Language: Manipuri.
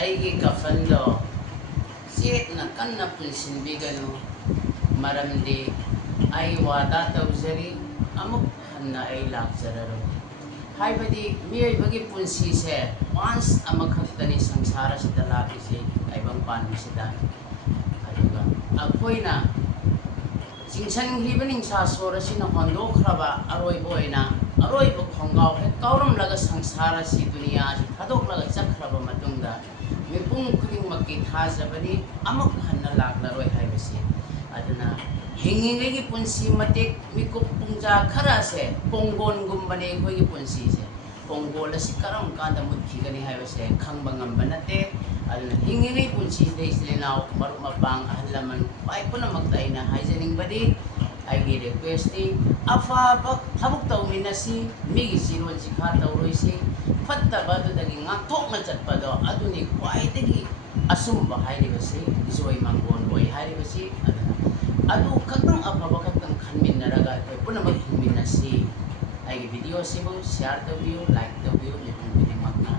ꯑꯩꯒꯤ ꯀꯐꯟꯗꯣ ꯆꯦꯠꯅ ꯀꯟꯅ ꯄꯨꯟꯁꯤꯟꯕꯤꯒꯅꯨ, ꯃꯔꯝꯗꯤ ꯑꯩ ꯋꯥꯗꯥ ꯇꯧꯖꯔꯤ ꯑꯃꯨꯛ ꯍꯟꯅ ꯑꯩ ꯂꯥꯛꯆꯔꯔꯣꯏ꯫ ꯍꯥꯏꯕꯗꯤ ꯃꯤꯑꯣꯏꯕꯒꯤ ꯄꯨꯟꯁꯤꯁꯦ ꯋꯥꯟꯁ ꯑꯃꯈꯛꯇꯅꯤ ꯁꯪꯁꯥꯔꯁꯤꯗ ꯂꯥꯛꯂꯤꯁꯤ, ꯇꯥꯏꯕꯪ ꯄꯥꯟꯕꯁꯤꯗ꯫ ꯑꯗꯨꯒ ꯑꯩꯈꯣꯏꯅ ꯆꯤꯡꯁꯟꯈ꯭ꯔꯤꯕ ꯅꯤꯡꯁꯥꯁꯣꯔ ꯑꯁꯤꯅ ꯍꯣꯟꯗꯣꯛꯈ꯭ꯔꯕ ꯑꯔꯣꯏꯕ ꯑꯣꯏꯅ ꯑꯔꯣꯏꯕ ꯈꯣꯡꯒꯥꯎ ꯍꯦꯛ ꯀꯥꯎꯔꯝꯂꯒ ꯁꯪꯁꯥꯔ ꯑꯁꯤ ꯗꯨꯅꯤꯌꯥꯁꯤ ꯊꯥꯗꯣꯛꯂꯒ ꯆꯠꯈ꯭ꯔꯕ ꯃꯇꯨꯡꯗ ꯃꯤꯄꯨꯝ ꯈꯨꯗꯤꯡꯃꯛꯀꯤ ꯊꯥꯖꯕꯅꯤ ꯑꯃꯨꯛ ꯍꯟꯅ ꯂꯥꯛꯂꯔꯣꯏ ꯍꯥꯏꯕꯁꯤ꯫ ꯑꯗꯨꯅ ꯍꯤꯡꯉꯤꯉꯩꯒꯤ ꯄꯨꯟꯁꯤ ꯃꯇꯦꯛ ꯃꯤꯀꯨꯞ ꯄꯨꯡꯖꯥ ꯈꯔꯁꯦ ꯄꯣꯡꯒꯣꯟꯒꯨꯝꯕꯅꯦ ꯑꯩꯈꯣꯏꯒꯤ ꯄꯨꯟꯁꯤꯁꯦ꯫ ꯄꯣꯡꯒꯣꯜ ꯑꯁꯤ ꯀꯔꯝ ꯀꯥꯟꯗ ꯃꯨꯠꯈꯤꯒꯅꯤ ꯍꯥꯏꯕꯁꯦ ꯈꯪꯕ ꯉꯝꯕ ꯅꯠꯇꯦ꯫ ꯑꯗꯨꯅ ꯍꯤꯡꯉꯤꯉꯩ ꯄꯨꯟꯁꯤꯁꯤꯗ ꯏꯆꯤꯜ ꯏꯅꯥꯎ, ꯃꯔꯨꯞ ꯃꯄꯥꯡ, ꯑꯍꯜ ꯂꯃꯟ ꯈ꯭ꯋꯥꯏ ꯄꯨꯝꯅꯃꯛꯇ ꯑꯩꯅ ꯍꯥꯏꯖꯅꯤꯡꯕꯗꯤ, ꯑꯩꯒꯤ ꯔꯤꯀ꯭ꯋꯦꯁꯇꯤ ꯑꯐꯕ ꯊꯕꯛ ꯇꯧꯃꯤꯟꯅꯁꯤ, ꯃꯤꯒꯤ ꯆꯤꯔꯣꯜ ꯆꯤꯈꯥ ꯇꯧꯔꯣꯏꯁꯤ, ꯐꯠꯇꯕ ꯑꯗꯨꯗꯒꯤ ꯉꯥꯛꯊꯣꯛꯅ ꯆꯠꯄꯗꯣ ꯑꯗꯨꯅꯤ ꯈ꯭ꯋꯥꯏꯗꯒꯤ ꯑꯆꯨꯝꯕ ꯍꯥꯏꯔꯤꯕꯁꯤ, ꯏꯖꯣꯏ ꯃꯥꯡꯒꯣꯟ ꯑꯣꯏ ꯍꯥꯏꯔꯤꯕꯁꯤ꯫ ꯑꯗꯨꯅ ꯑꯗꯨ ꯈꯛꯇꯪ ꯑꯐꯕ ꯈꯛꯇꯪ ꯈꯟꯃꯤꯟꯅꯔꯒ ꯑꯩꯈꯣꯏ ꯄꯨꯝꯅꯃꯛ ꯍꯤꯡꯃꯤꯟꯅꯁꯤ꯫ ꯑꯩꯒꯤ ꯚꯤꯗꯤꯑꯣꯁꯤꯕꯨ ꯁꯤꯌꯥꯔ ꯇꯧꯕꯤꯌꯨ, ꯂꯥꯏꯛ ꯇꯧꯕꯤꯌꯨ ꯃꯤꯄꯨꯝ ꯈꯨꯗꯤꯡꯃꯛꯅ꯫